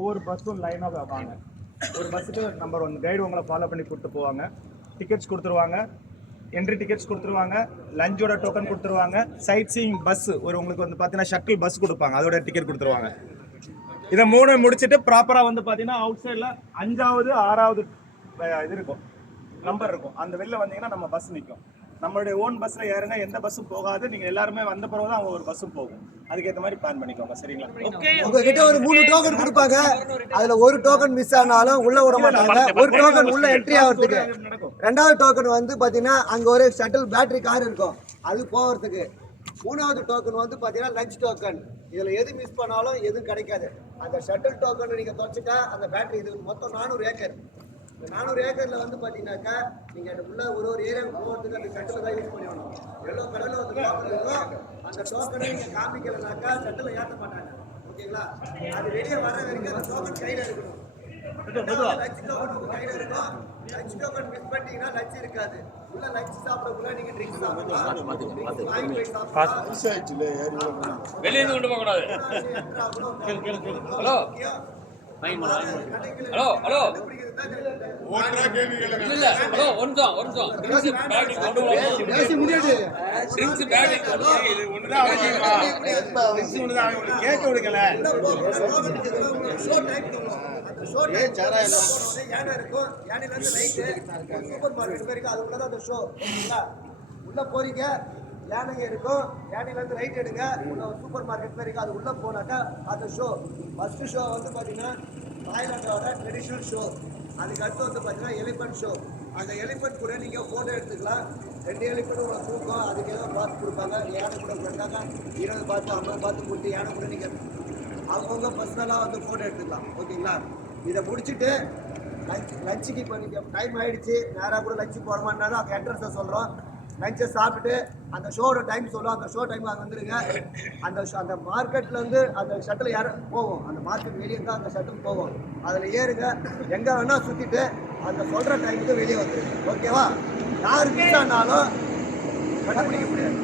ஒவ்வொரு பஸ்ஸும் லைனாக வாங்க. ஒரு பஸ்ஸுக்கு நம்பர் 1 கைடு உங்களை ஃபாலோ பண்ணி கூப்பிட்டு போவாங்க. டிக்கெட்ஸ் கொடுத்துருவாங்க, என்ட்ரி டிக்கெட்ஸ் கொடுத்துருவாங்க, லஞ்சோட டோக்கன் கொடுத்துருவாங்க. சைட் சீயிங் பஸ் உங்களுக்கு பார்த்தீங்கன்னா ஷட்டில் பஸ் கொடுப்பாங்க, அதோட டிக்கெட் கொடுத்துருவாங்க. இதை 3 முடிச்சுட்டு ப்ராப்பராக பார்த்தீங்கன்னா அவுட் சைடில் 5வது 6வது இது இருக்கும், நம்பர் இருக்கும். அந்த வெளில வந்தீங்கன்னா நம்ம பஸ் நிற்கும். நம்மளுடைய ஓன் பஸ்ல ஏறுங்க, எந்த பஸ்ஸும் போகாது. நீங்க எல்லாருமே வந்த பிறகு தான் அவங்க ஒரு பஸ்ஸும் போகும். அதுக்கேற்ற மாதிரி பிளான் பண்ணிக்கோங்க. சரிங்களா? உங்ககிட்ட ஒரு 3 டோக்கன் கொடுப்பாங்க. அதுல ஒரு டோக்கன் மிஸ் ஆனாலும் உள்ள விட மாட்டாங்க. ஒரு டோக்கன் உள்ள என்ட்ரி ஆகிறதுக்கு. 2வது டோக்கன் பாத்தீங்கன்னா அங்க ஒரு ஷட்டில் பேட்டரி கார் இருக்கும், அது போகிறதுக்கு. 3வது டோக்கன் பாத்தீங்கன்னா லஞ்ச் டோக்கன். இதுல எது மிஸ் பண்ணாலும் எதுவும் கிடைக்காது. அந்த ஷட்டில் டோக்கன் நீங்க தொலைச்சிட்டா அந்த பேட்டரி இது மொத்தம் 400 ஏக்கர். 400 ஏக்கர்ல பாத்தீங்கன்னாக்கா நீங்க உள்ள ஒரு ஏரியாவுக்கு போகிறதுக்கு அந்த ஷட்டில் தான் யூஸ் பண்ணணும். எவ்வளோ கடவுள் டோக்கன் இருக்கும், அந்த டோக்கனை நீங்க காமிக்கலனாக்கா ஷட்டில் ஏற்ற மாட்டாங்க. ஓகேங்களா? அது வெளியே வர வரைக்கும் அந்த டோக்கன் கையில இருக்கணும். லஞ்ச் டோக்கன் கையில இருக்கும். லஞ்ச் டோக்கன் மிஸ் பண்ணிட்டீங்கன்னா லஞ்ச் இருக்காது. உள்ள லஞ்ச் சாப்பிடக்குள்ள நீங்க ட்ரிங்க்ஸ் சாப்பிடலாம். வெளியே கொண்டு போக கூடாது. ஹலோ ஹலோ ஹலோ இல்ல ஹலோ ஒன்றும் கேட்க விடுக்கல. உள்ள போறீங்க, யானைங்க இருக்கும், யானையிலேருந்து ரைட் எடுங்க, சூப்பர் மார்க்கெட் மாதிரி இருக்கு, அது உள்ள போனாக்கா அந்த ஷோ ஃபர்ஸ்ட் ஷோ பார்த்தீங்கன்னா தாய்லாண்டோட ட்ரெடிஷ்னல் ஷோ. அதுக்கு அடுத்து பார்த்தீங்கன்னா எலிஃபண்ட் ஷோ. அந்த எலிஃபண்ட் கூட நீங்கள் ஃபோட்டோ எடுத்துக்கலாம். 2 எலிஃபண்ட் உங்களை தூக்கம், அதுக்கு ஏதோ பார்த்து கொடுப்பாங்க. யானை கூட கொடுத்தாங்க 20 பார்த்து 50 பார்த்து கொடுத்து யானை கூட நீங்கள் அவங்கவுங்க பர்சனலாக ஃபோட்டோ எடுத்துக்கலாம். ஓகேங்களா? இதை முடிச்சுட்டு லஞ்சுக்கு இப்போ நீங்கள் டைம் ஆகிடுச்சு, நேராக கூட லஞ்சு போகிறோமான்னா தான் அந்த அட்ரஸை சொல்கிறோம். லஞ்சை சாப்பிட்டுட்டு அந்த ஷோவோட டைம் சொல்லுவோம். அந்த ஷோ டைம் அங்கே வந்துடுங்க. அந்த மார்க்கெட்லேருந்து அந்த ஷட்டில் போவோம். அந்த மார்க்கெட் வெளியே தான் அந்த ஷட்டில் போவோம். அதில் ஏறுங்க, எங்கே வேணால் சுற்றிட்டு அந்த சொல்கிற டைமுக்கு வெளியே வந்துடுங்க. ஓகேவா? யார் மிஸ் ஆனாலும் கண்டுபிடிக்க முடியாது.